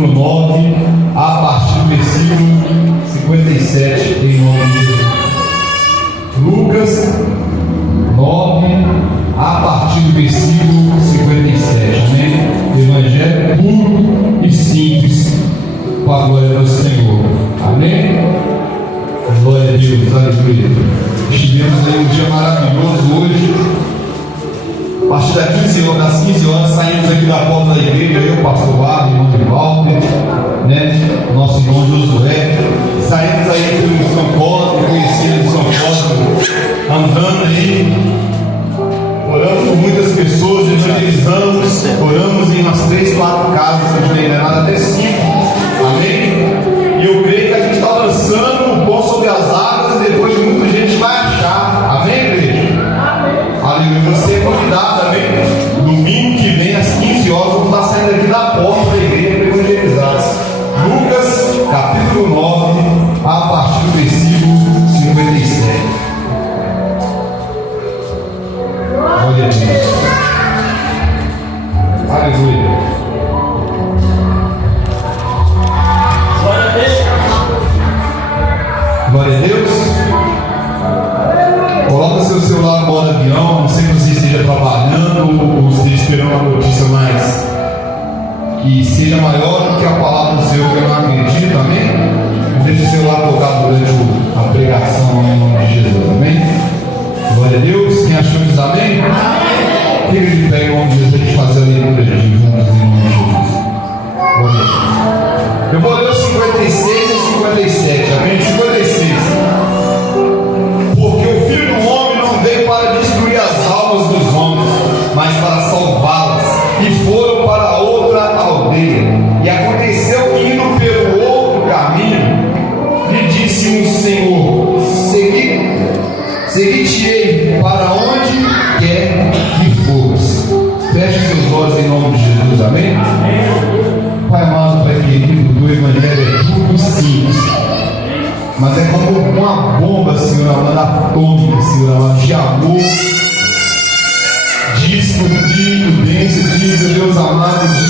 capítulo 9, a partir do versículo 57, em nome de Jesus. Lucas 9, a partir do versículo 57, amém? Evangelho puro e simples, com a glória do Senhor, amém? Glória a Deus, aleluia. Estivemos aí um dia maravilhoso hoje. A partir das 15 horas, saímos aqui da porta da igreja, eu, o pastor Wagner, irmão de Walter, nosso irmão Josué. Saímos aí pelo São Cosme, conhecendo São Cosme, andando aí, oramos por muitas pessoas, evangelizamos, oramos em umas 3, 4 casas, se não me engano, até 5, amém? E eu creio que a gente está lançando o pão sobre as águas, e depois de muita gente vai achar, amém, igreja? Aleluia. Você é convidado, amém? Domingo que vem, às 15 horas, vamos estar saindo aqui da porta da igreja para evangelizar. Lucas, capítulo 9, a partir do versículo 57. Glória a Deus. Aleluia. Glória a Deus. Glória a Deus. Coloca seu celular no modo avião. Não sei se você esteja trabalhando ou esteja esperando uma notícia mais que seja maior do que a palavra do Senhor, que eu não acredito, amém? Deixa o celular tocado durante a pregação em nome de Jesus, amém? Glória a Deus. Quem achou isso, amém? Fica de pé em nome de Jesus, a gente fazer a leitura de juntos em nome de Jesus. Glória a Deus. Eu vou ler os 56 e 57, amém? 56. Porque o Filho do Homem não veio para destruir as almas dos homens, mas para salvá-las. E foram para outra aldeia. E aconteceu que, indo pelo outro caminho, lhe disse um Senhor: Segui-te-ei para onde quer que fores. Feche seus olhos em nome de Jesus, amém? Pai amado, Pai querido, do Evangelho é tudo simples, mas é como uma bomba, Senhor amado, atômica, Senhor amado, de amor, de prudência, de Deus amado, de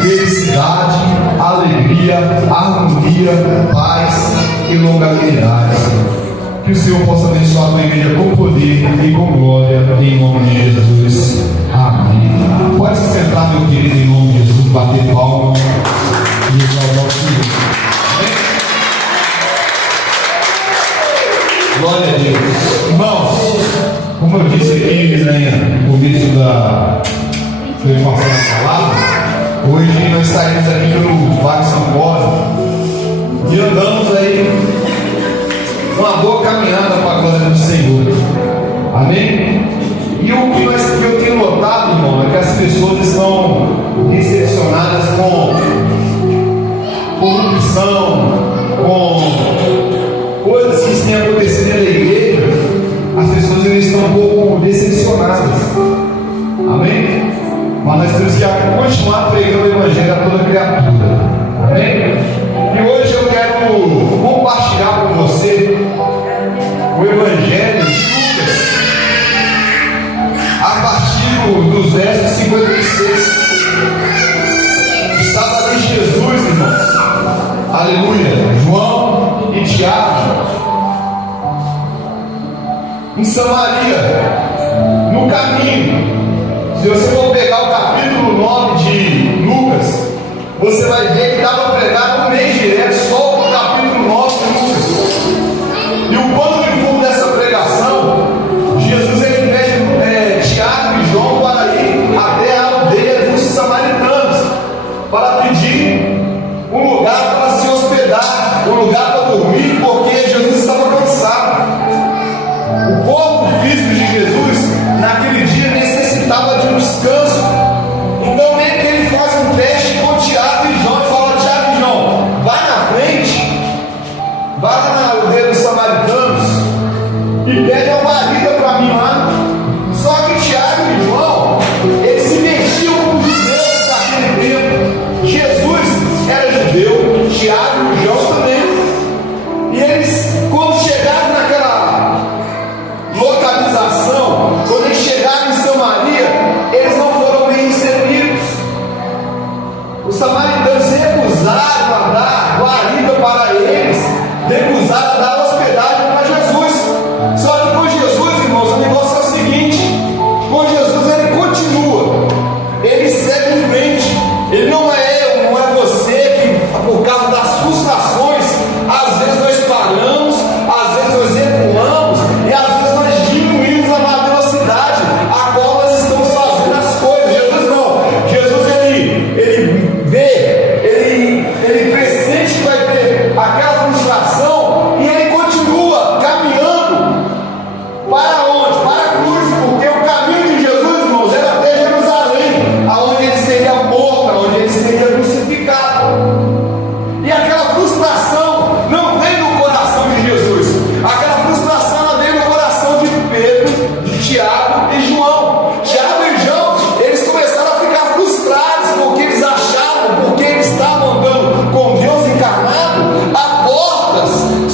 felicidade, alegria, harmonia, paz e longanimidade, Senhor. Que o Senhor possa abençoar a tua igreja com poder e com glória, em nome de Jesus, amém. Pode se sentar, meu querido, em nome de Jesus, bater palma e exaltar o Senhor. Glória a Deus. Irmãos, como eu disse aqui no começo da passando a palavra, hoje nós saímos aqui pelo Vale São Cosme e andamos aí uma boa caminhada para a glória do Senhor, amém? E o que eu tenho notado, irmão, é que as pessoas estão decepcionadas com corrupção, com coisas que têm acontecido na igreja. As pessoas estão um pouco decepcionadas, amém? Mas nós temos que continuar pregando o Evangelho a toda criatura, amém? E hoje eu quero compartilhar com você o Evangelho de Lucas, a partir dos versos 56. Estava ali Jesus, irmãos, aleluia, João e Tiago, em Samaria, no caminho. Se você for pegar o capítulo 9 de Lucas, você vai ver que estava pregado um mês direto, só o capítulo 9 de Lucas. E o pano de fundo dessa pregação, Jesus ele pede Tiago e João para ir até a aldeia dos samaritanos, para pedir um lugar para se hospedar, um lugar para dormir, porque Jesus estava cansado. O corpo físico de Jesus, naquele dia, necessitava de um descanso. Então, meio que ele faz um teste com Tiago e João e fala: Tiago e João, vai na frente, vai lá na aldeia dos samaritanos e pede uma marida para mim lá. Só que Tiago e João, eles se mexiam com os judeus naquele tempo. Jesus era judeu, Tiago e João também. E eles, quando chegaram naquela localização, quando eles chegaram em Samaria, eles não foram bem recebidos. Os samaritanos recusaram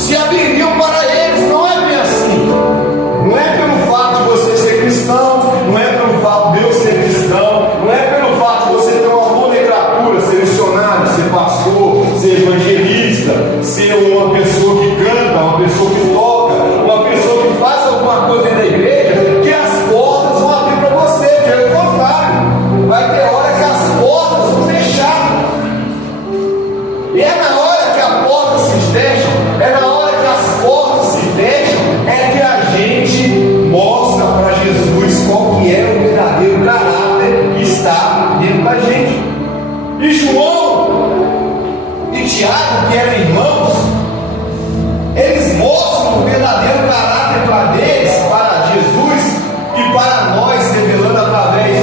se abririam para eles. Não é bem assim. Não é pelo fato de você ser cristão, não é pelo fato de eu ser cristão, não é pelo fato de você ter uma boa literatura, ser missionário, ser pastor, ser evangelista, ser uma pessoa que canta, uma pessoa que toca, uma pessoa que faz alguma coisa dentro da igreja, que as portas vão abrir para você. Pelo contrário, vai ter hora que as portas vão fechar. E é na hora que a porta se fecha, é na hora que as portas se fecham, é que a gente mostra para Jesus qual que é o verdadeiro caráter que está dentro da gente. E João e Tiago, que eram irmãos, eles mostram o verdadeiro caráter para Jesus e para nós, revelando através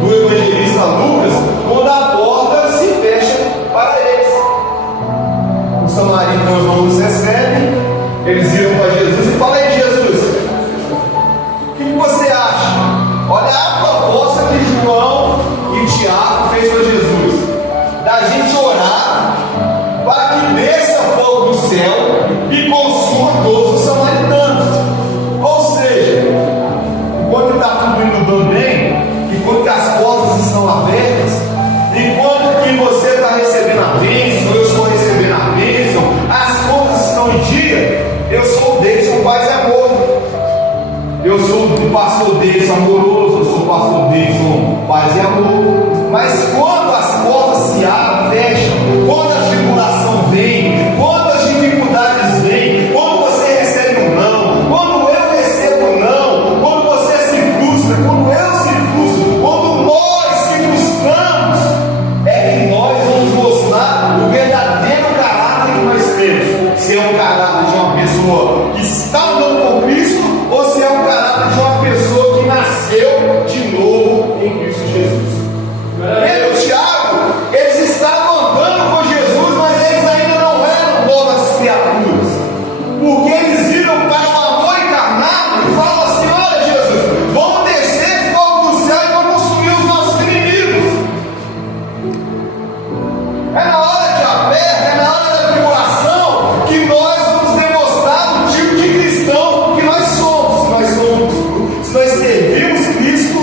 do evangelista Lucas, quando a porta se fecha para eles. Os samaritanos não nos recebem, eles viram para Jesus e falam: "Ei, Jesus, o que você acha? Olha a proposta que João e Tiago fez para Jesus, da gente orar para que desça fogo do céu e consuma todos os samaritanos." Ou seja, enquanto está tudo indo bem, enquanto as portas estão abertas, enquanto que você está recebendo a bênção, eu estou recebendo a bênção, as contas estão em dia, eu sou o Deus, o Pai é amor. Eu sou o pastor Deus amoroso, eu sou o pastor Deus, paz e amor. Mas quando as portas se abrem, fecham, quando a tribulação vem, quando as dificuldades vêm, quando você recebe um não, quando eu recebo um não, quando você se frustra, quando eu se frustro, quando nós se frustramos, é que nós vamos mostrar o verdadeiro caráter que nós temos. Se é um caráter de uma pessoa que está andando com Cristo, ou se é um caráter de uma pessoa que nasceu de novo em Cristo Jesus. Pedro e Tiago, eles estavam andando com Jesus, mas eles ainda não eram novas criaturas, porque eles viram para o amor encarnado e falam assim: "Olha, Jesus, vamos descer fogo do céu e vamos consumir os nossos inimigos." É na hora que aperta, é na hora da tribulação que nós vamos demonstrar o tipo de cristão que nós somos. Se nós servimos Cristo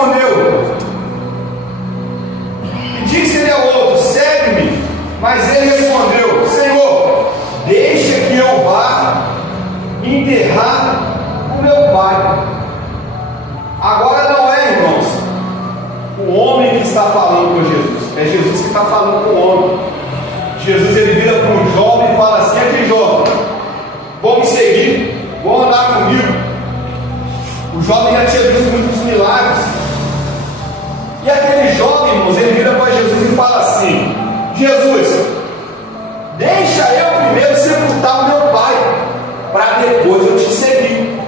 respondeu, e disse-lhe ao outro: segue-me. Mas ele respondeu: Senhor, deixa que eu vá enterrar o meu pai. Agora não é, irmãos, o homem que está falando com Jesus, é Jesus que está falando com o homem. Jesus, ele vira para um jovem e fala assim: aqui, jovem, vão me seguir, vão andar comigo. O jovem já tinha visto muitos milagres. E aquele jovem, irmãos, ele vira para Jesus e fala assim: Jesus, deixa eu primeiro sepultar o meu pai, para depois eu te seguir.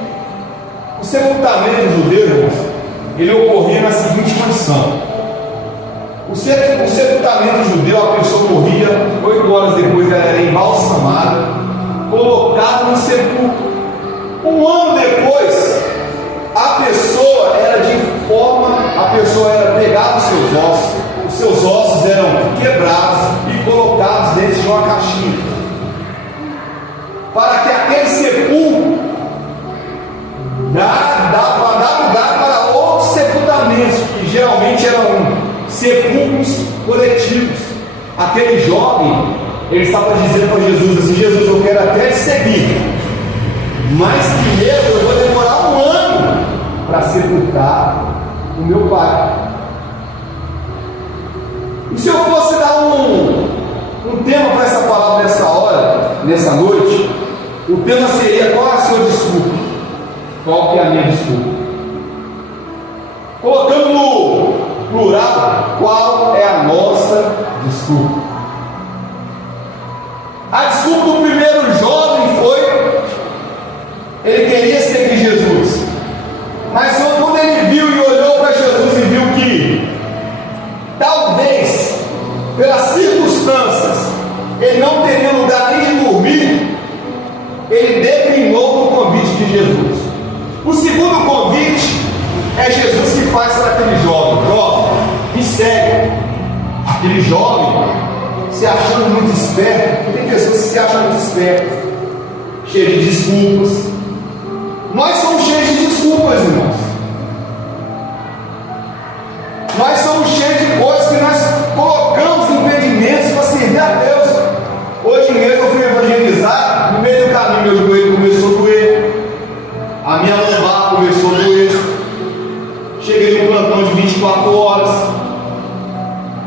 O sepultamento judeu, irmãos, ele ocorria na seguinte condição: o sepultamento judeu, a pessoa morria, 8 horas depois ela era embalsamada, colocada no sepulcro. Um ano depois, a pessoa era pegada os seus ossos eram quebrados e colocados dentro de uma caixinha, para que aquele sepulcro dar lugar para outros sepultamentos, que geralmente eram sepulcros coletivos. Aquele jovem, ele estava dizendo para Jesus assim: Jesus, eu quero até te seguir, mas primeiro eu vou demorar 1 ano para sepultar o meu pai. E se eu fosse dar um tema para essa palavra nessa hora, nessa noite, o tema seria: qual é a sua desculpa? Qual que é a minha desculpa? Colocando no plural, qual é a nossa desculpa? A desculpa do primeiro jovem foi: ele queria seguir Jesus, mas quando ele viu e olhou para Jesus e viu que talvez, pelas circunstâncias, ele não teria lugar nem de dormir, ele declinou o convite de Jesus. O segundo convite é Jesus que faz para aquele jovem: jovem, me segue. Aquele jovem se achando muito esperto, porque tem pessoas que se acham muito espertas, cheias de desculpas. Nós somos cheios de desculpas, irmãos. Nós somos cheios de coisas que nós colocamos impedimentos para servir a Deus. Hoje mesmo eu fui evangelizar, no meio do caminho meu joelho começou a doer, a minha lombar começou a doer. Cheguei no plantão de 24 horas.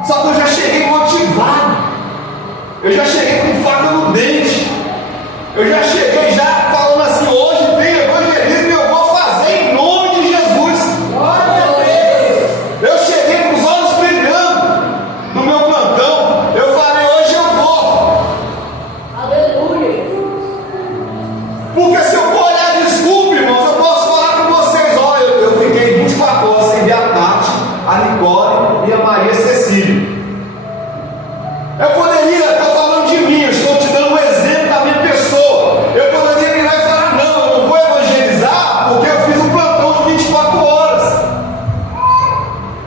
Só que eu já cheguei motivado, eu já cheguei com faca no dente, eu já cheguei já falando assim: hoje tem evangelismo e eu vou fazer em nome de Jesus. Glória a Deus. Eu cheguei com os olhos brilhando no meu plantão. Eu falei: hoje eu vou. Aleluia. Porque se eu for olhar desculpa, irmãos, eu posso falar com vocês: olha, eu fiquei 24 horas sem ver a Tati, a Nicole e a Maria Cecília. Eu poderia estar falando de mim, eu estou te dando um exemplo da minha pessoa. Eu poderia virar e falar: não, eu não vou evangelizar porque eu fiz um plantão de 24 horas.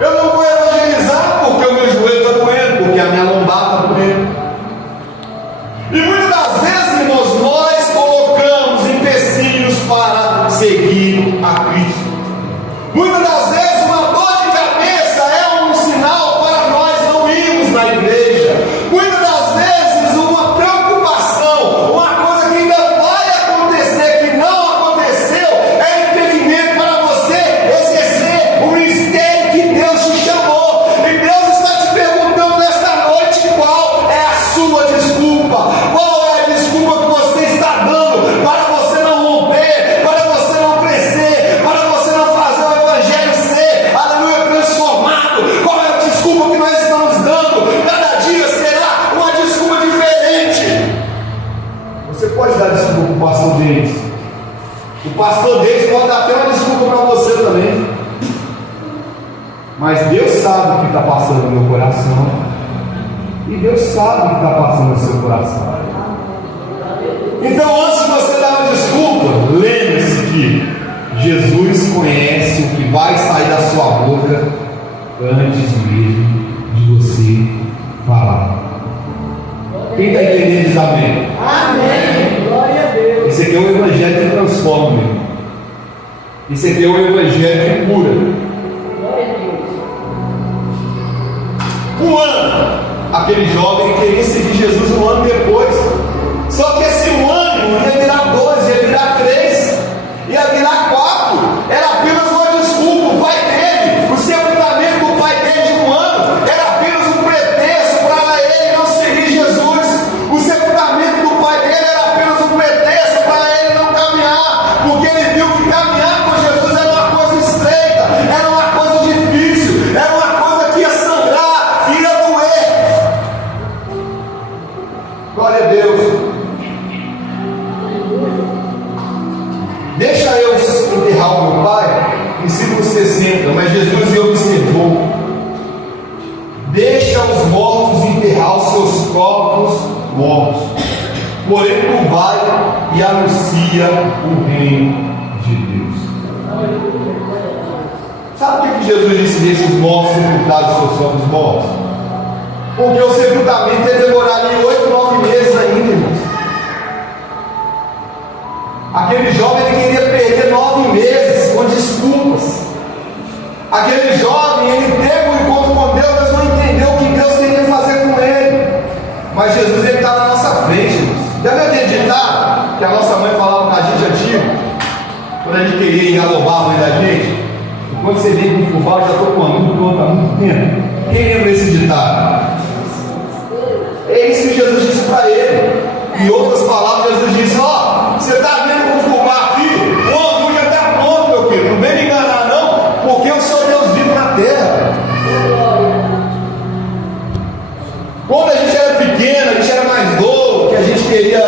Eu não vou evangelizar porque o meu joelho está doendo, porque a minha lombar está doendo. E muitas das vezes, irmãos, nós colocamos empecilhos para seguir a Cristo. Muitas das vezes uma dor de cabeça é um sinal para nós não irmos na igreja. Muitas das vezes uma preocupação, uma coisa que ainda vai acontecer, que não aconteceu, é impedimento para você exercer o ministério que Deus te chamou. E Deus está te perguntando nesta noite: qual é a sua desculpa? Qual é a desculpa que você está dando para você não romper, para você não crescer, para você não fazer o evangelho ser, aleluia, transformado? Qual é a desculpa que nós estamos dando? Cada dia será uma desculpa diferente. Você pode dar desculpa para o pastor deles, o pastor deles pode dar até uma desculpa para você também, mas Deus sabe o que está passando no meu coração, e Deus sabe o que está passando no seu coração. Então, antes de você dar uma desculpa, lembre-se que Jesus conhece o que vai sair da sua boca antes mesmo de você falar. Quem está entendendo diz amém? Amém. Glória a Deus. Esse aqui é o evangelho que transforma, meu. Esse aqui é o evangelho que cura. um ano. Aquele jovem queria seguir Jesus um ano depois. Só que esse um ano ia virar 2, ia virar 3, ia virar 4. Era apenas uma desculpa. O pai dele, o sepultamento do pai dele de um ano, era apenas um pretexto para ele não seguir Jesus. O sepultamento do pai dele era apenas um pretexto para ele não caminhar, porque ele viu que caminhar com Jesus era uma coisa estreita, era uma coisa difícil, era uma coisa que ia sangrar, que ia doer. Glória a Deus. Deixa eu enterrar o meu pai, versículo 60, mas Jesus lhe observou: deixa os mortos enterrar os seus corpos mortos, porém tu vai e anuncia o reino de Deus. Sabe por que Jesus disse: deixa os mortos sepultados os seus corpos mortos? Porque o sepultamento ia demorar ali 8, 9 meses ainda, irmãos. Aquele jovem ele queria perder 9 meses com desculpas. Aquele jovem ele teve um encontro com Deus, mas não entendeu o que Deus queria fazer com ele. Mas Jesus ele está na nossa frente, irmãos. Deve acreditar que a nossa mãe falava com a gente antigo, quando a gente queria engalobar a mãe da gente: quando você vem com o fubá, já estou com a mão pronta há muito tempo. Quem lembra esse ditado? É isso que Jesus disse para ele. Em outras palavras, Jesus disse: ó, você está vendo com o fubá aqui? O angu já está pronto, meu querido. Não vem me enganar não, porque eu sou Deus vivo na terra. Quando a gente era pequeno, a gente era mais novo, que a gente queria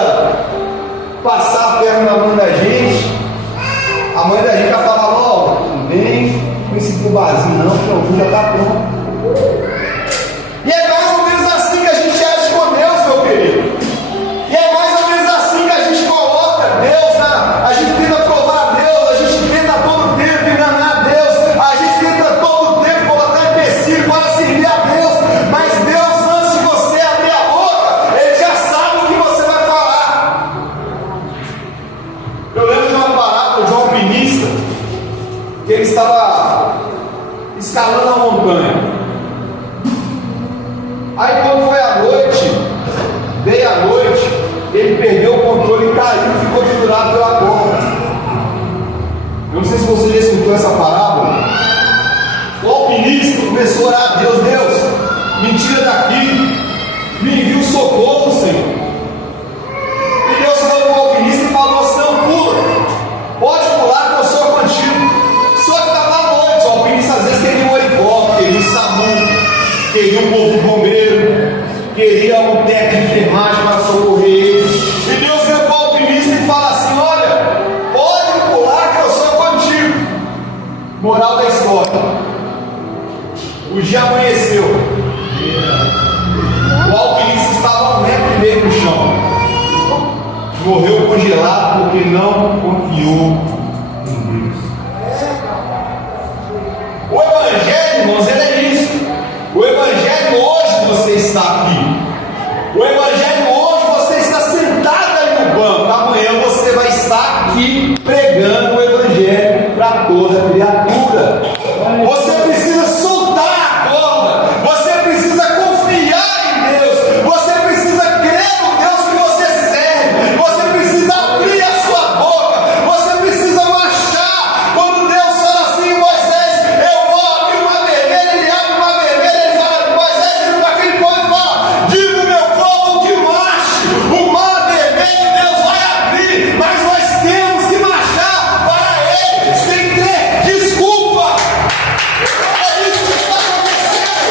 passar a perna na mãe da gente, a mãe da gente já falava: ó, não vem com esse fubazinho não, porque o angu já está pronto. E é mais ou menos assim que a gente age com Deus, meu querido. E é mais ou menos assim que a gente coloca Deus, a gente tenta provar Deus, a gente tenta todo tempo enganar Deus, a gente tenta todo tempo colocar empecilho para servir a Deus, mas Deus, antes de você abrir a boca, Ele já sabe o que você vai falar. Eu lembro de uma parábola de um alpinista, que ele estava escalando a montanha. Aí quando foi a noite, veio a noite, ele perdeu o controle e caiu e ficou pendurado pela corda. Eu não sei se você já escutou essa parábola. O alpinista começou a orar a Deus: Deus, me tira daqui, me envia o socorro, Senhor. E Deus falou para o alpinista e falou assim: não, pula, pode pular que eu sou contigo. Só que estava à noite, o alpinista às vezes queria um helicóptero, queria um SAMU, queria um corpo de bombeiro, queria um técnico de enfermagem para socorrer ele. E Deus veio para o alpinista e fala assim: olha, pode pular que eu sou contigo. Moral da história: o dia amanheceu, o alpinista estava a 1,5 metro no chão, morreu congelado porque não confiou em Deus. O Evangelho, irmãos, ele é isso. O Evangelho hoje você está aqui. O Evangelho hoje você está sentado aí no banco. Amanhã você vai estar aqui pregando o Evangelho para toda criatura. Você precisa soltar a corda. Você precisa confiar em Deus. Você precisa crer no Deus que você serve. Você precisa abrir a sua boca. Você precisa marchar. Quando Deus fala assim: Moisés, eu vou abrir o mar vermelho, ele abre o mar vermelho, ele fala: Moisés, vira para aquele povo e fala: diga o meu povo que marche. O mar vermelho Deus vai abrir, mas nós temos que marchar para ele sem ter desculpa. É isso que está acontecendo.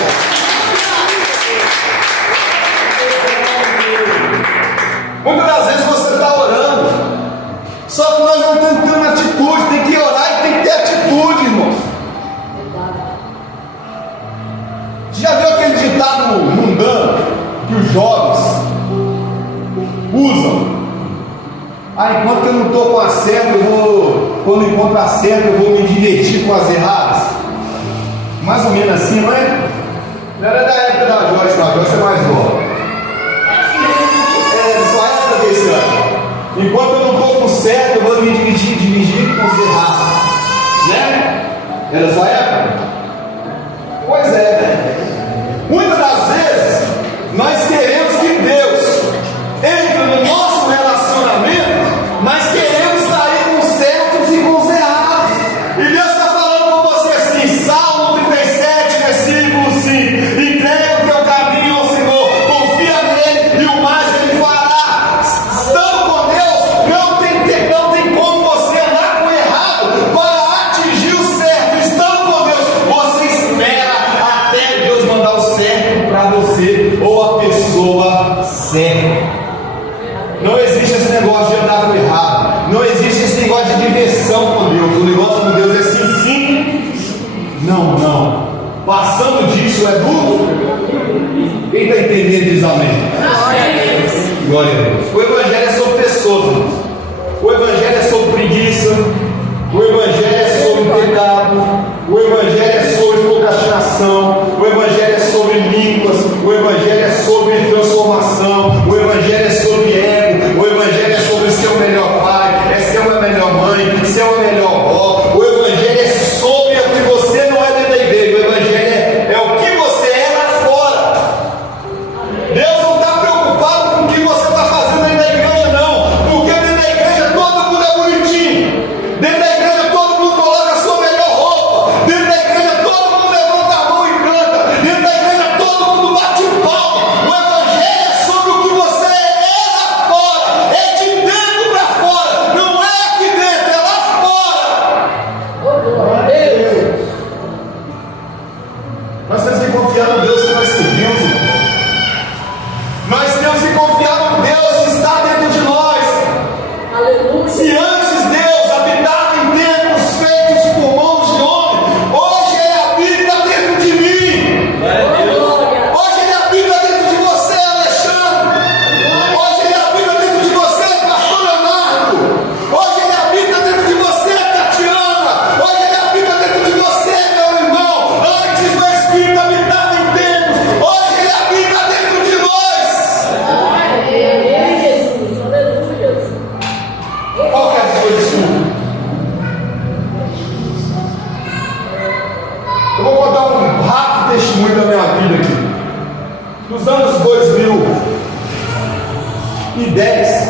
Muitas das vezes você está orando, só que nós não estamos tendo atitude. Tem que orar e tem que ter atitude, irmão. Você já viu aquele ditado mundano que os jovens usam? Enquanto eu não estou com a certa, quando encontro a certa, eu vou me divertir com as erradas. Mais ou menos assim, não é? Não era da época da Joyce, não. A Joyce é mais nova. É só época desse ano. Enquanto eu não estou com certo, eu vou me dirigir com os errados. Né? Era só época? Pois é, né? Muitas das inversão com Deus. O negócio com Deus é sim, sim, não, não. Passando disso é duro. Quem está entendendo diz amém. Glória a Deus. O Evangelho é sobre pessoas, irmãos. O Evangelho é sobre preguiça. O Evangelho é sobre pecado. O Evangelho é sobre procrastinação. O Evangelho é sobre línguas. O Evangelho é sobre transformação. O Evangelho é sobre ego. O Evangelho é sobre ser o melhor pai, é ser uma melhor mãe, ser uma melhor avó. O Evangelho é sobre o que você não é dentro da igreja. O Evangelho é o que você é lá fora. Deus não está preocupado com o que você está fazendo dentro da igreja, não. Porque dentro da igreja todo mundo é bonitinho. Dentro da igreja todo mundo coloca a sua melhor roupa. Dentro da igreja todo mundo levanta a mão e canta. Dentro da igreja todo mundo bate palma. O Evangelho é sobre o que você é lá fora. É de dentro para fora. Não é aqui dentro, é lá fora. Nós temos que confiar no Deus que nós servimos, irmãos. Nós temos que confiar no Deus que está dentro de nós. Se antes Deus habitava em templos feitos por mãos de homem, hoje Ele habita dentro de mim. Hoje Ele habita dentro de você, Alexandre. Hoje Ele habita dentro de você, pastor Leonardo. Hoje Ele habita dentro de você, Tatiana. Hoje Ele habita dentro de você, meu irmão. Antes o Espírito habitava em templos, hoje Ele habita dentro de nós. Qual que é a sua desculpa? Eu vou contar um rápido testemunho da minha vida aqui. Nos anos 2010,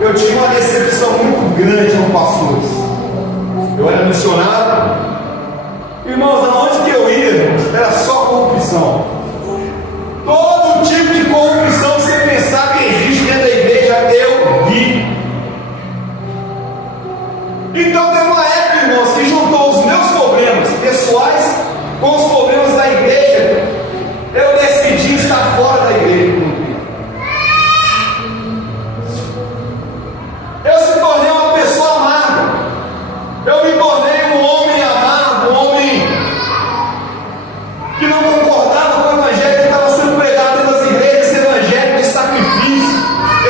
eu tive uma decepção muito grande com pastores. Eu era missionário. Irmãos, aonde que eu ia, irmãos, era só corrupção. Todo tipo de corrupção que você pensar que existe dentro da igreja, eu vi. Então teve uma época, irmãos, que juntou os meus problemas pessoais com os problemas da igreja. Eu decidi estar fora da igreja. Eu se tornei uma pessoa amarga. Eu me tornei um homem amargo, um homem que não concordava com o evangelho que estava sendo pregado dentro das igrejas, esse evangelho de sacrifício,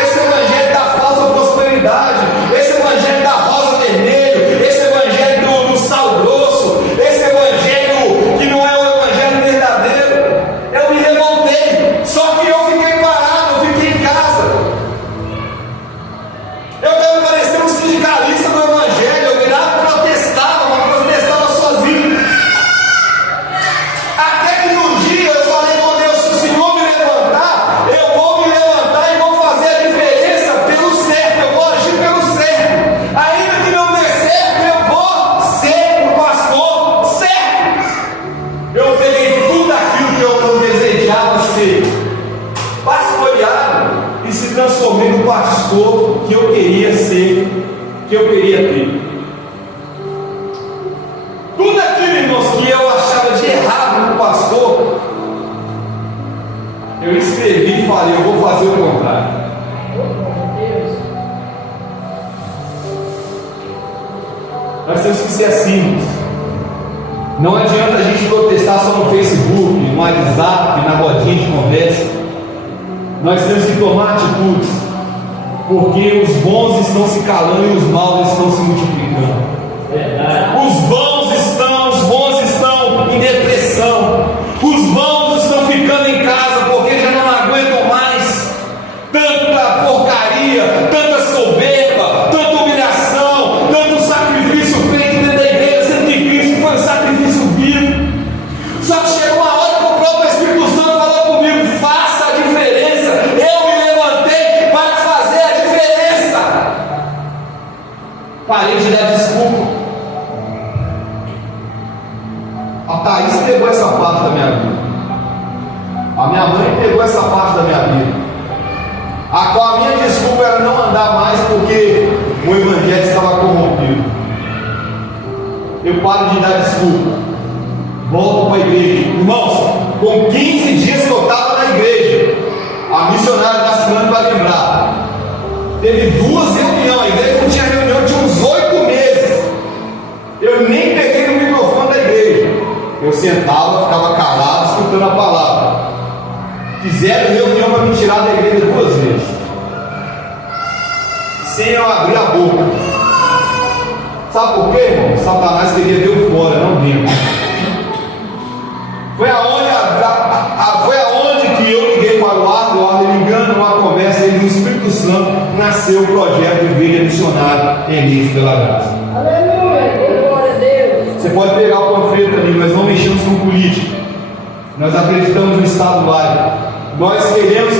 esse evangelho da falsa prosperidade, esse evangelho da rosa vermelho, esse evangelho do sal grosso, esse evangelho que não é o evangelho verdadeiro. Eu me revoltei, só que eu fiquei parado, eu fiquei em casa. Eu devo parecer um sindicalista do evangelho, eu virava e protestava, mas protestava sozinho. Até que no dia eu falei com Deus: se o Senhor me levantar, eu vou me levantar e vou fazer a diferença pelo certo, eu vou agir pelo certo. Ainda que não dê certo, eu vou ser um pastor certo. Eu peguei tudo aquilo que eu não desejava ser pastoreado e se transformei no pastor que eu queria ser, que eu queria ter. Tudo aquilo, irmãos, que eu achava de errado no pastor, eu escrevi e falei: eu vou fazer o contrário. Nós temos que ser assim, irmãos. Não adianta a gente protestar só no Facebook, no WhatsApp, na rodinha de conversa. Nós temos que tomar atitudes, porque os bons estão se calando e os maus estão se multiplicando. Os bons estão em depressão. Os bons estão ficando em casa porque já não aguentam mais tanta porcaria, tanta soberba, tanta humilhação, tanto sacrifício feito dentro da igreja, sendo que Cristo foi um sacrifício vivo. Só que chegou uma hora que o próprio Espírito Santo falou comigo: faça a diferença. Eu me levantei para fazer a diferença. Parei de dar desculpa. A Thaís pegou essa parte da minha vida. A minha mãe pegou essa parte da minha vida. A qual a minha desculpa era não andar mais porque o evangelho estava corrompido. Eu paro de dar desculpa. Volto para a igreja. Irmãos, com 15 dias que eu estava na igreja, a missionária da semana para lembrar, teve 2 reuniões. A igreja não tinha reunião de uns 8 meses. Eu nem peguei no microfone da igreja. Eu sentava, ficava calado, escutando a palavra. Fizeram reunião para me tirar da igreja 2 vezes, sem eu abrir a boca. Sabe por quê, irmão? Satanás queria ver eu fora, não dentro. Foi aonde que eu liguei para o Arthur, ligando numa conversa, e no Espírito Santo nasceu o projeto de Igreja Missionária Elis pela Graça. Aleluia, glória a Deus. Você pode pegar o panfleto ali, nós não mexemos com política. Nós acreditamos no Estado laico. Nós queremos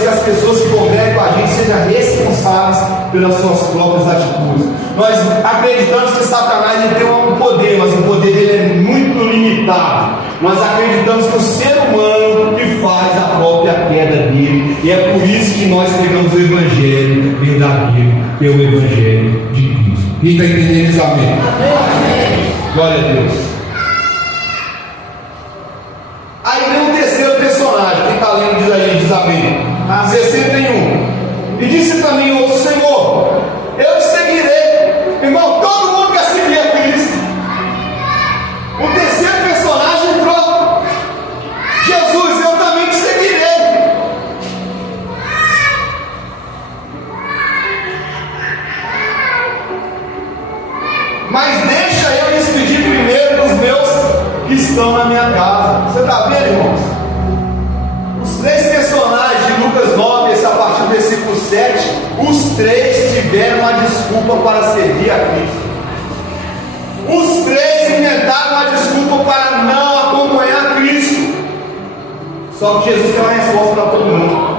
que as pessoas que congregam com a gente sejam responsáveis pelas suas próprias atitudes. Nós acreditamos que Satanás ele tem um poder, mas o poder dele é muito limitado. Nós acreditamos que o ser humano que faz a própria queda dele, e é por isso que nós pegamos o Evangelho verdadeiro, que é o Evangelho de Cristo. Quem está entendendo, diz amém. Amém. Glória a Deus. Aí vem o terceiro personagem, quem está lendo diz aí, diz amém. 61. E disse também o outro: Senhor, eu te seguirei. Irmão, todo mundo quer seguir a Cristo. O terceiro personagem entrou: Jesus, eu também te seguirei. Mas deixa eu despedir primeiro dos meus que estão na minha casa. Você está vendo, irmãos? Os 3 personagens de Lucas 9, esse a partir do versículo 7, os 3 tiveram uma desculpa para servir a Cristo. Os 3 inventaram uma desculpa para não acompanhar Cristo. Só que Jesus tem uma resposta para todo mundo.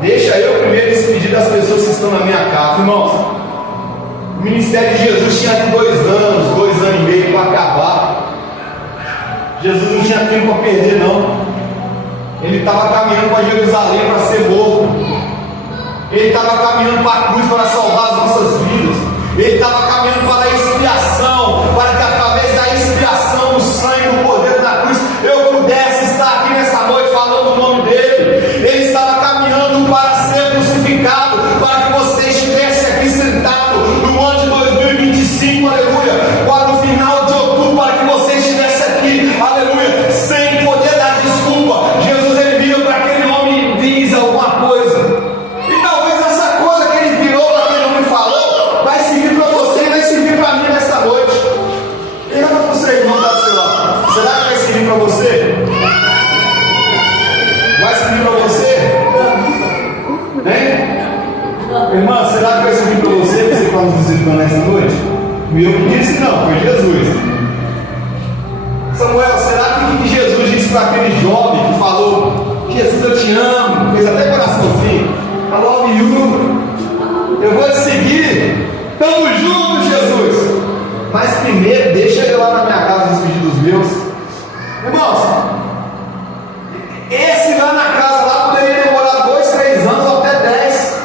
Deixa eu primeiro despedir das pessoas que estão na minha casa, irmãos. O ministério de Jesus tinha 2 anos, 2 anos e meio para acabar. Jesus não tinha tempo para perder, não. Ele estava caminhando para Jerusalém para ser morto. Ele estava caminhando para a cruz para salvar as nossas vidas. Ele estava caminhando para a expiação, para que através da expiação, do sangue, do poder da cruz, eu pudesse estar aqui nessa noite falando o nome dele. Ele estava caminhando para ser crucificado, para que você estivesse aqui sentado no ano de 2025, aleluia, para no final de outubro, para que você estivesse aqui, aleluia, sem poder dar desculpa. Jesus ele vira para aquele homem e diz alguma coisa, e talvez essa coisa que ele virou para aquele homem falou vai servir para você e vai servir para mim nessa noite. Pergunta para você, irmão, tá do seu lado: será que vai servir para você? Vai servir para você? Hein? Irmã, será que vai servir para você? Você está nos visitando nessa noite? E eu que disse não, foi Jesus. Samuel, será que Jesus disse para aquele jovem que falou: Jesus, eu te amo, fez até coraçãozinho, I love you, eu vou te seguir, tamo junto, Jesus. Mas primeiro, deixa eu ir lá na minha casa despedir dos meus. Irmãos, esse lá na casa lá poderia demorar 2, 3 anos ou até 10.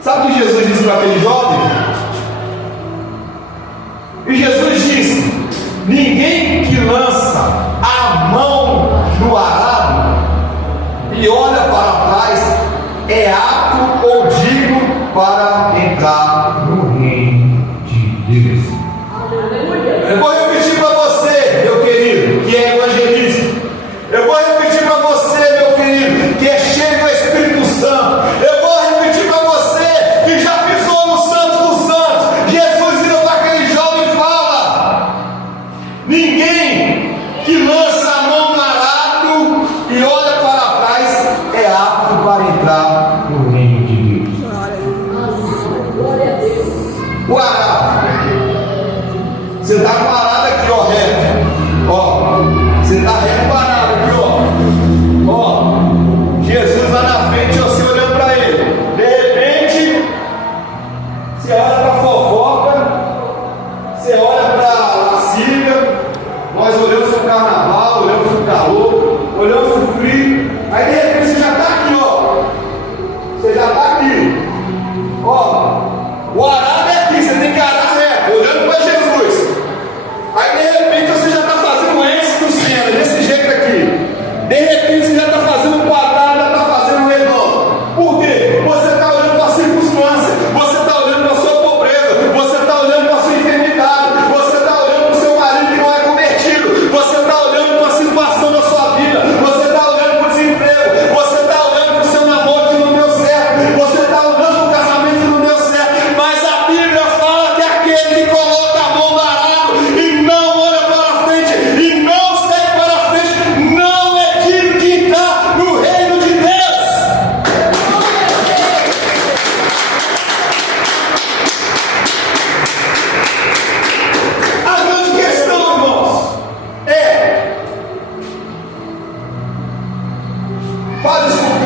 Sabe o que Jesus disse para aquele jovem? E Jesus disse: ninguém que lança a mão no arado e olha para trás é apto ou digno para entrar no reino de Deus. Eu vou repetir para você, meu querido, que é evangelista. Eu vou repetir para você, meu querido, que é cheio do Espírito Santo. Eu vou repetir para você, que já pisou no Santo dos Santos. Jesus vira para aquele jovem e fala: ninguém que lança a mão no arado e olha para trás é apto para entrar no reino de Deus. Glória a Deus.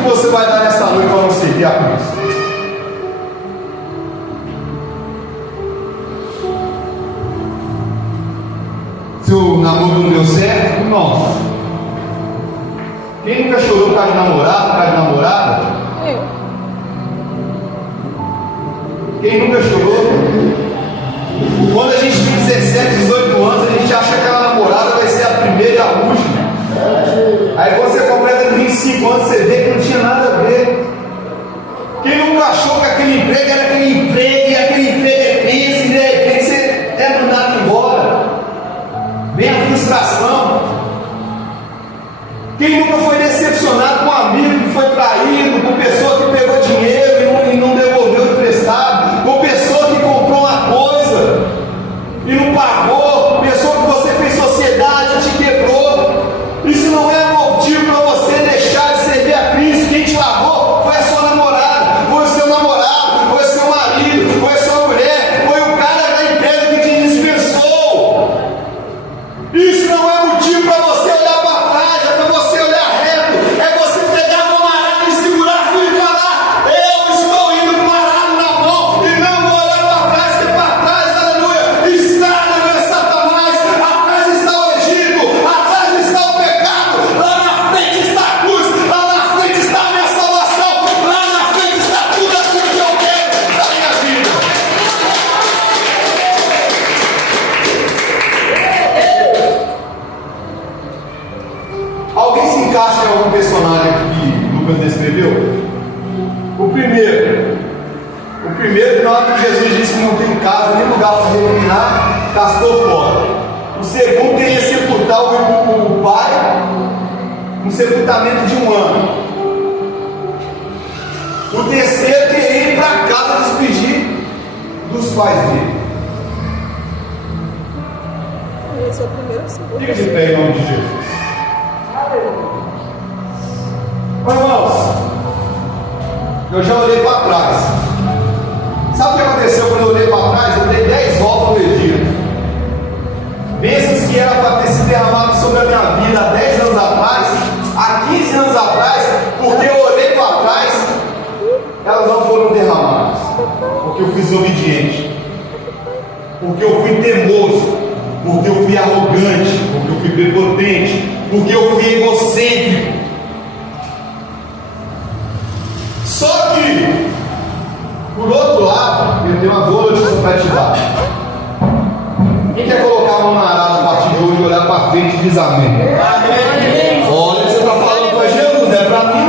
você vai dar nessa noite para não servir a Cristo? Se o namoro não deu certo, irmãos, quem nunca chorou por causa de namorado, por causa de namorada? Quem nunca chorou? Quando a gente tem 17, 18 anos, a gente acha que aquela namorada vai ser a primeira e a última. Aí quando você completa 25 anos, você vê que não tinha nada a ver. Quem nunca achou que aquele emprego era aquele emprego, e aquele emprego é isso, e de repente você é mandado embora? Vem a frustração. Quem nunca foi decepcionado com um amigo que foi traído, com pessoa que pegou dinheiro e não devolveu emprestado, com pessoa que comprou uma coisa e não pagou, pessoa que você fez sociedade e te quebrou? Isso não é motivo para você deixar de servir a Cristo. Quem te largou foi a sua namorada, foi o seu namorado, foi o seu marido, foi a sua mulher, foi o cara da empresa que te dispensou. Isso não é motivo para você olhar para trás, é para você olhar reto, é você pegar a mão arado e segurar tudo e falar: eu estou indo com o arado na mão e não vou olhar para trás, que para trás, aleluia, está, aleluia, Satanás, atrás está o Egito, atrás está o pecado, lá na frente está a cruz, lá na frente está a minha salvação, lá na frente está tudo aquilo que eu quero da minha vida. Alguém se encaixa em algum personagem que Lucas descreveu? O primeiro, que na hora que Jesus disse que não tem casa nem lugar para reclinar, castou fora. O segundo queria sepultar o pai, um sepultamento de 1 ano. O terceiro queria ir para casa despedir dos pais dele. Esse é o primeiro ou o segundo? Fica de pé em nome de Jesus. Irmãos, eu já olhei para trás. Sabe o que aconteceu quando eu olhei para trás? Eu dei 10 voltas no Egito. Bênçãos que era para ter se derramado sobre a minha vida há 10 anos atrás, há 15 anos atrás, porque eu olhei para trás, elas não foram derramadas. Porque eu fui desobediente, porque eu fui teimoso, porque eu fui arrogante, porque eu fui prepotente, porque eu fui egocêntrico. Só que, por outro lado, eu tenho uma boa notícia para te dar. Quem quer colocar a mão na arada a partir de hoje e olhar para frente e diz amém? Amém. Olha, você está falando para Jesus, é para mim